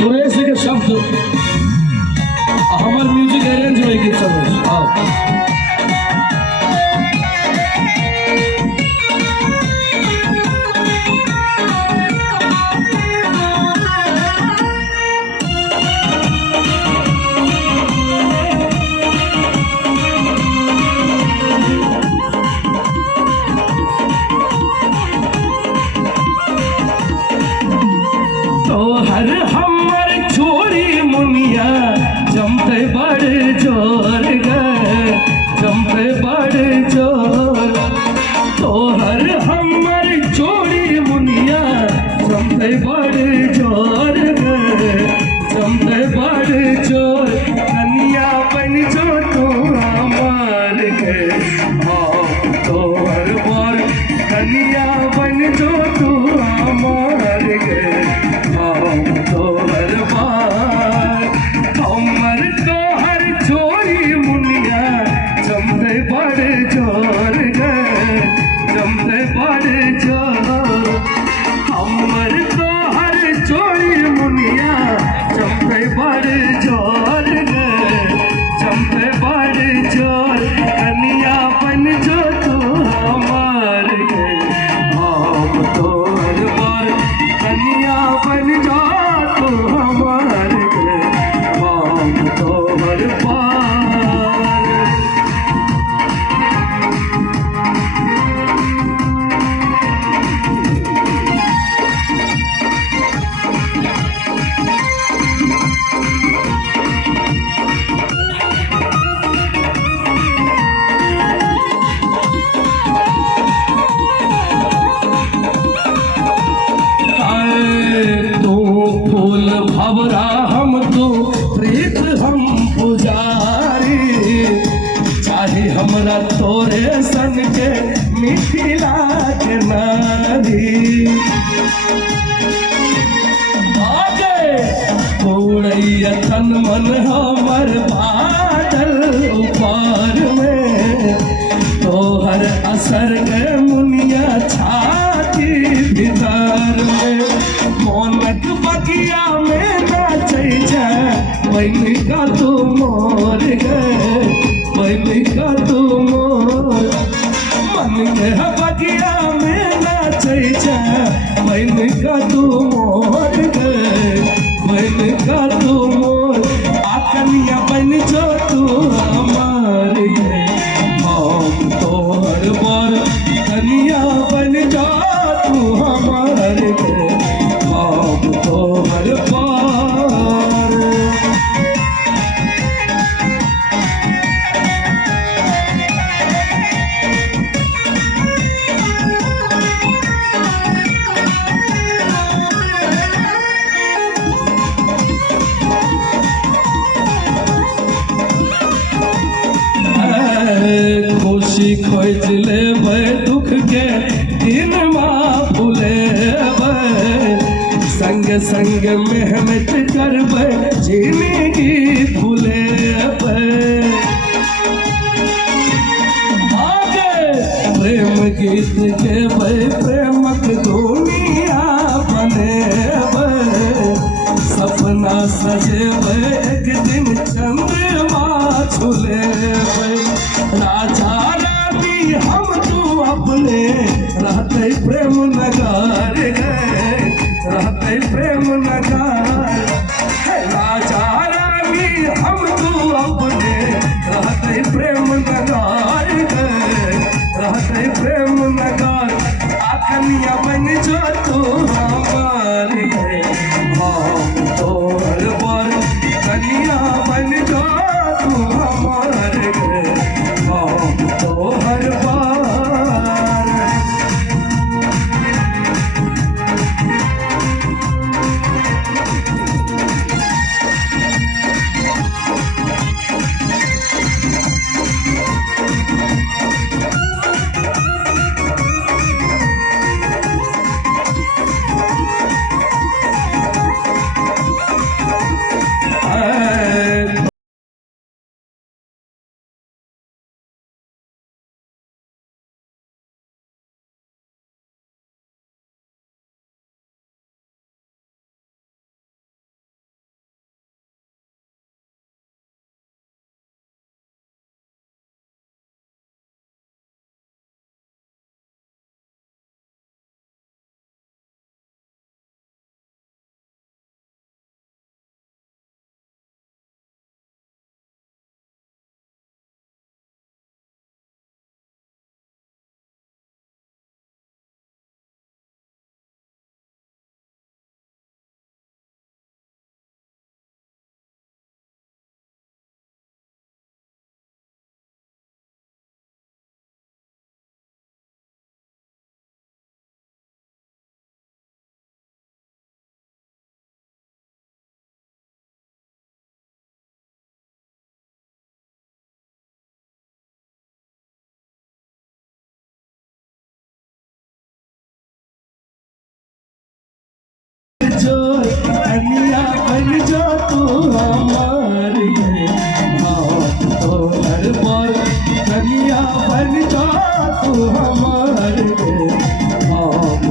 सुरेश के शब्द हमार म्यूजिक अरेंज होई गीत सब आओ हर हमर छोरी मुनिया जमते बड़ जोर गए जमते बड़ जोर तो हर हमर छोरी मुनिया जमते बड़ जोर गए जमते बड़ जोर कन्या बन जो तू हमार गए तो हर बार कन्या बन जो तू हमार गए तो हर बार हमर तो हर छोरी मुनिया जमते बड़ जोर गए जमते बड़ जोर हमर तो हर छोरी मुनिया जमते बड़ जोर गए जमते बड़ जोर कन्या बन जो तू हमार गए हम तो हर बार कन्या बन जो हमार गए हम तो हर पार भवरा हम तो प्रीत हम पुजारी चाहे हमरा तोरे सन के मिथिला के नारी आगे उड़ैया तन मन हमर बादल ऊपर में तोहर असर के मुनिया छाती भीतर में मोनक बगिया में नाचै छै वही का तू मोर गए वही का तू मोर मन के बगिया में नाचै छै वही का तू मोर गए वही का तू मोर आ कन्या बन जो तू हमार गए हम तोहर बर कन्या बन जा तू हमार गए हम तोहर पार खुशी खोज लेबै दुख के दिन माँ भूलेबै संग संग मेहनत करबै जिंदगी भूलेबै आगे प्रेम गीत गेबै प्रेमक दुनिया बनेबै सपना सजेबै एक दिन चंद्रमा छुलेबै राजा रानी हम तू अपने रहते प्रेम नगार गए रहते प्रेम नगार राजा रानी हम तू अपने रहते प्रेम नगार गए रहते प्रेम नगार आ कन्या बन जो तू हमार गए हम तोहर बर कन्या बन जो तू हमार गए हम तोहर पार मैया बन जा तू हमारे, हम